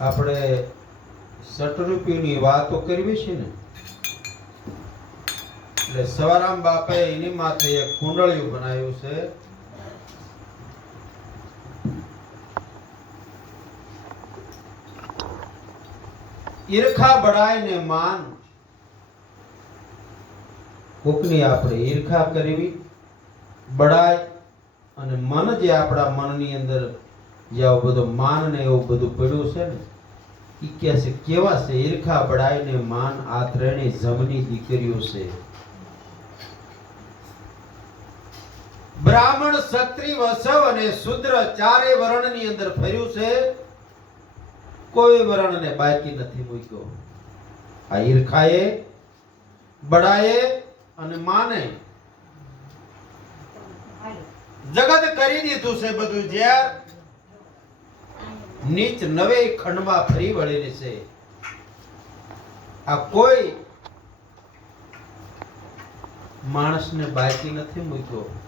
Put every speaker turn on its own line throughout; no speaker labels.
આપણે સટરૂપિયોની વાતો કરવી છે ને? એટલે સવારામ બાપાએ એની માથે એક કુંડળિયું બનાવ્યું છે. ઈર્ખા બળાય ને માન. કોકની આપણે ઈર્ખા કરવી? બળાય અને મન જે આપણા મનની અંદર જે આવું બધું માન ને એવું બધું પડ્યું છે ને એ કે છે? કેવા છે? ઈર્ખા પડાય ને માન આ ત્રણેય જમની દીકરીઓ છે. બ્રાહ્મણ ક્ષત્રિય વસવ અને શુદ્ર ચારે વર્ણની અંદર ફર્યું છે. કોઈ વર્ણને બાકી નથી મૂક્યો. આ ઈર્ખાએ બળાએ અને માને જગત કરી દીધું છે બધું જ્યાં નીચ નવે ખંડમાં ફરી વળેલી છે. આ કોઈ માણસને બાકી નથી મૂક્યો.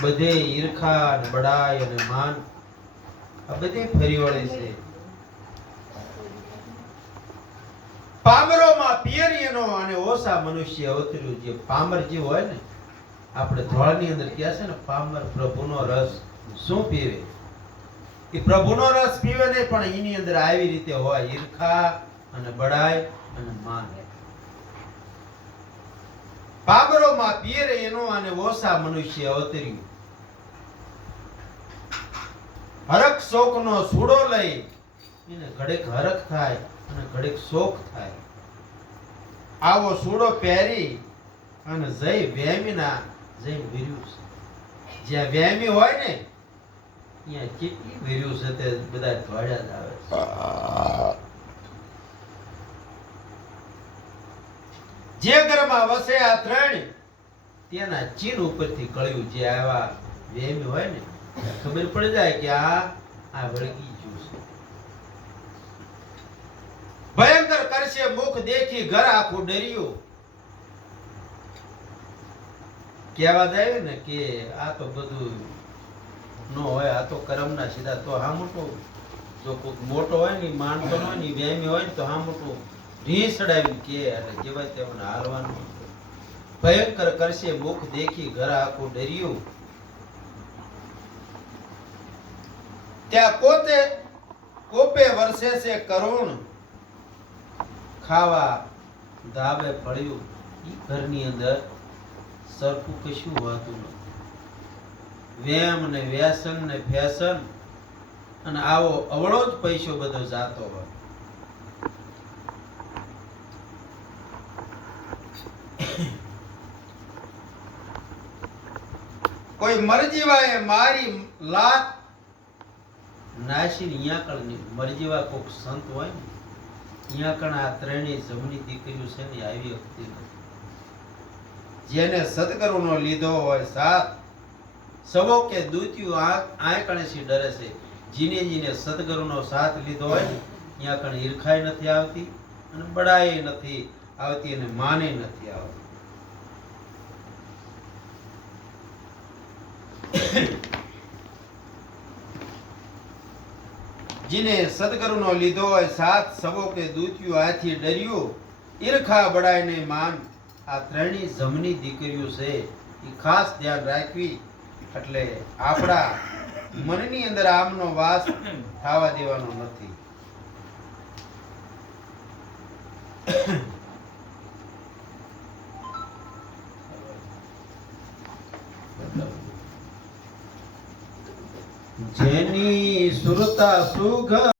બધે ઈર્ખા અને અને માન આ બધે ફરી વળે છે. પામરોમાં પિયરીનો અને ઓછા મનુષ્ય અવતર્યું. જે પામર જે હોય ને, આપણે ધોળની અંદર કહે છે ને, પામર પ્રભુનો રસ શું પીવે? એ પ્રભુનો રસ પીવે ને પણ એની અંદર આવી રીતે હોય, ઈર્ખા અને બડાઈ અને માન પાબરોમાં પિયરે એનો અને ઓસા મનુષ્ય અવતર્યું. હરક શોકનો સૂડો લઈ એને ઘડેક હરક થાય અને ઘડેક શોક થાય. આવો સૂડો પહેરી અને જય વ્યામીના જય વીર્યું જ્યાં વ્યામી હોય ને જ ઘરમાં વસે આ ત્રણ, તેના ચીન ઉપરથી કળ્યું જે આવા વેમી હોય ને ખબર પડી જાય કે આ આ વળગી ભયંકર કરશે મુખ દેખી ઘર આખું ડર્યું. કહેવા જાય ને કે આ તો બધું નો હોય, આ તો કરમના સીધા, તો હા મોટો. જો કોઈક મોટો હોય ને માણસો હોય ને વ્યામી હોય ને, તો હા મોટું. ઢી સડાવીને કે, એટલે જેવા તેમને હાલવાનું. ભયંકર કરશે, મુખ દેખી, ઘર આખું ડર્યું. ત્યાં પોતે કોપે વર્ષે છે કરુણ. ખાવા ધાબે ફળ્યું. ઘરની અંદર સરખું કશું હોતું નથી. વેમ ને વ્યસન ને ફેશન અને આવો અવળો જ પૈસો બધો જાતો હોય. કોઈ મરજીવાએ મારી લાત નાશીને અહીંયા કણ મરજીવા કોક સંત હોય ને અહીંયા કણ આ ત્રણેય જમણી દીકરીઓ છે ને આવી વખતે જેને સદગુરુનો લીધો હોય સાથ સવો કે દૂત્યું આ કણે સી ડરે છે. જીને જીને સદગુરુનો સાથ લીધો હોય ત્યાં કણ ઈર્ખાય નથી આવતી અને બડાઈ નથી આવતી અને માને નથી આવતી. જીને સદગુરુનો લીધો હોય સાથ સવો કે દૂત્યું આથી ડર્યું, ઈર્ખા બડાઈને માન. આ ત્રણેય જમની દીકરીઓ છે, એ ખાસ ધ્યાન રાખવી એટલે આપણા મનની અંદર આમનો વાસ થવા દેવાનો નથી. જેની સુરતા સુખ